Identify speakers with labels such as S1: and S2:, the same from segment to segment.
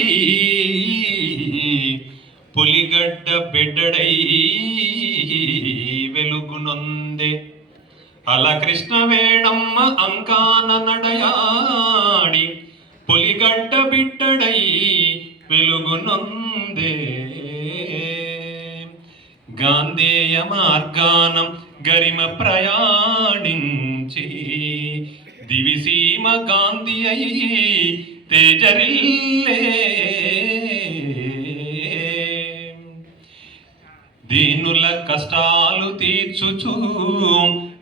S1: పుట్టినాడీ పులిగడ్డ బిడ్డడై వెలుగునొందే. అల కృష్ణ వేణమ్మ అంకాన నడయాడి పులిగడ్డ బిడ్డడై వెలుగునొందే. గాంధేయ మార్గానం గరిమ ప్రయాణించి దివిసీమ గాంధీ అయి తేజరిల్లే. దీనుల కష్టాలు తీర్చుచు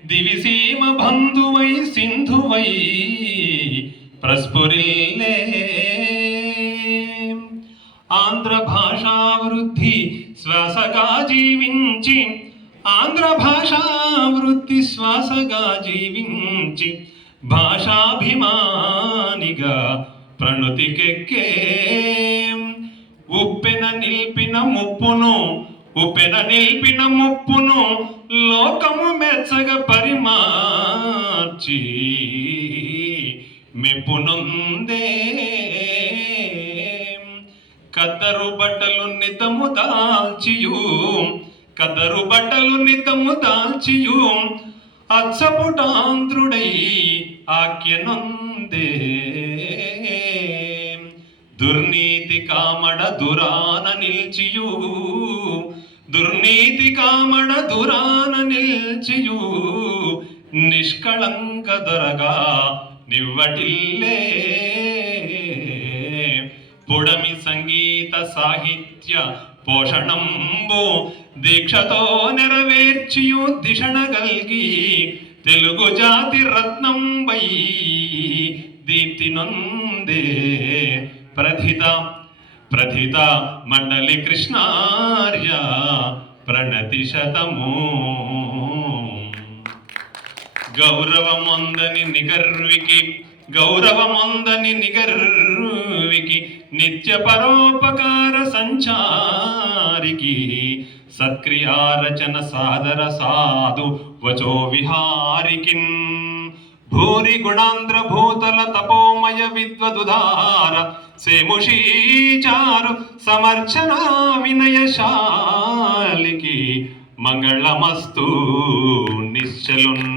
S1: దివిసీమ బంధువై సింధువై ప్రస్ఫురిల్లే. ఆంధ్ర భాషావృద్ధి శ్వాసగా జీవించి ఆంధ్ర భాషావృద్ధి శ్వాసగా జీవించి భాషాభిమానిగా ప్రణుతికెక్కే? ఉప్పెన నిలిపిన ముప్పును ఉప్పెన నిలిపిన ముప్పును లోకము మెచ్చగ పరిమార్చి. మెప్పునుందే? కద్దరు బట్టలు నితము దాల్చియు కద్దరు బట్టలు నితము దాల్చియు అచ్చపుటాంధ్రుడై ఆఖ్యనొందే కామడ దురాన నిల్చియు. దుర్నీతి కామడ దురాన నిల్చియు. నిష్కళంక దొరగా నివ్వటిల్లే. పొడమి సంగీత సాహిత్య పోషణంబు దీక్షతో నెరవేర్చియు దిషణగల్గి తెలుగు జాతి రత్నం దీప్తి దీప్తినొందే ప్రథిత ప్రథిత మండలి కృష్ణార్య ప్రణతి శతము. గౌరవమొందని నిగర్వికి గౌరవమొందని నిగర్వికి నిత్య పరోపకార సంచారికి సత్క్రియారచన సాదర సాధు వచో విహారికిన్. భూరి గుణాంధ్ర భూతల తపోమయ విద్వదుధార సేముషీచారు సమర్చన వినయశాలికి మంగళమస్తు నిశ్చలున్.